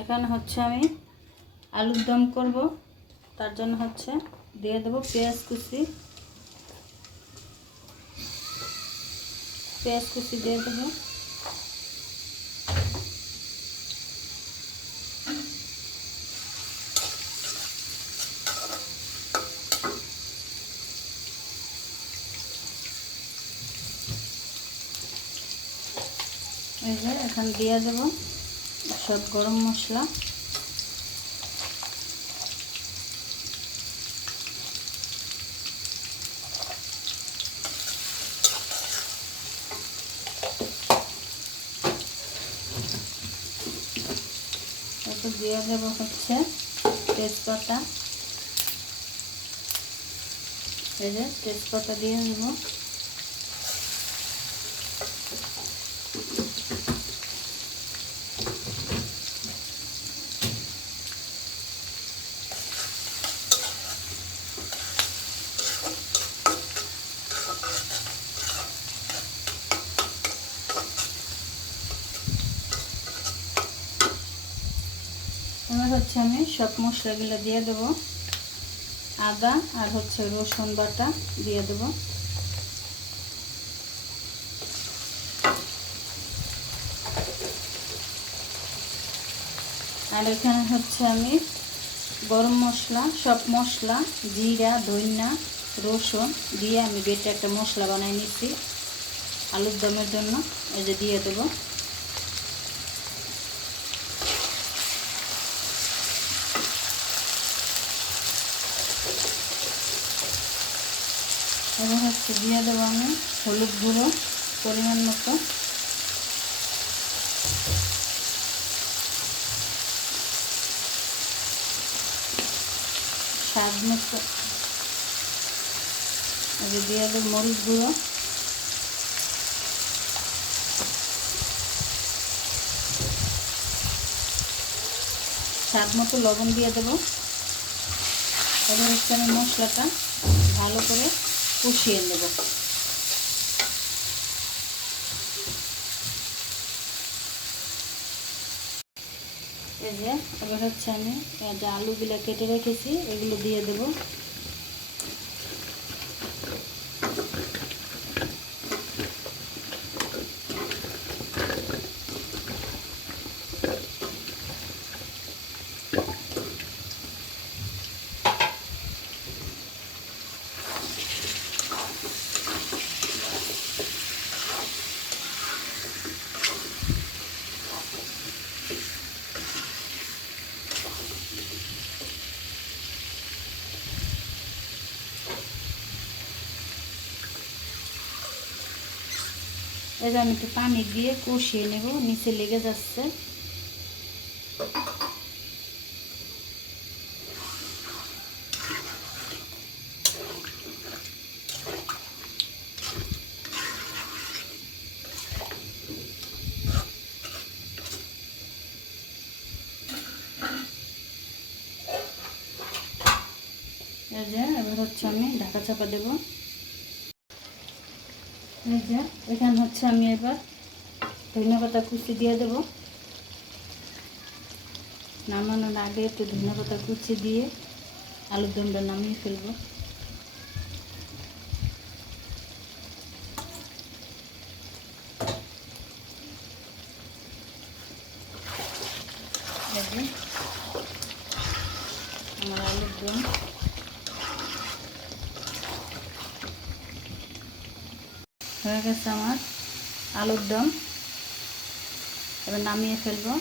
এখানে হচ্ছে আমি আলুর দম করব, তার জন্য হচ্ছে দিয়ে দেবো পেঁয়াজ কুচি দিয়ে দেবো। এই যে এখানে দিয়ে দেবো সব গরম মশলা। তারপর দিয়ে দেবো হচ্ছে তেজপাতা। এই যে তেজপাতা দিয়ে দেবো। এবার হচ্ছে আমি সব মশলাগুলো দিয়ে দেবো। আদা আর হচ্ছে রসুন বাটা দিয়ে দেবো। আর এখানে হচ্ছে আমি গরম মশলা, সব মশলা, জিরা, ধনিয়া, রসুন দিয়ে আমি বেটে একটা মশলা বানিয়ে নিচ্ছি আলুর দমের জন্য। এই যে দিয়ে দেবো। এবার হচ্ছে দিয়ে দেবো আমি হলুদ গুঁড়ো পরিমাণ মতো, স্বাদ মতো। এবার দিয়ে দেবো মরিচ গুঁড়ো, স্বাদ মতো লবণ দিয়ে দেবো। এবার হচ্ছে আমি মশলাটা ভালো করে কষিয়ে নেব। এই যে এবার হচ্ছে আমি যে আলুগুলো কেটে রেখেছি এগুলো দিয়ে দেবো। এই যে আমি একটু পানি দিয়ে কষিয়ে নেব, নিচে লেগে যাচ্ছে। এই যে এবার হচ্ছে আমি ঢাকা চাপা দেব। এই যে এখানে হচ্ছে আমি এবার ধনিয়া পাতা কুচি দিয়ে দেব। নামানোর আগে একটু ধনিয়া পাতা কুচি দিয়ে আলুর দমটা নামিয়ে ফেলবো। আমার আলুর দম হয়ে গেছে। আমার আলুর দম এবার নামিয়ে ফেলবো।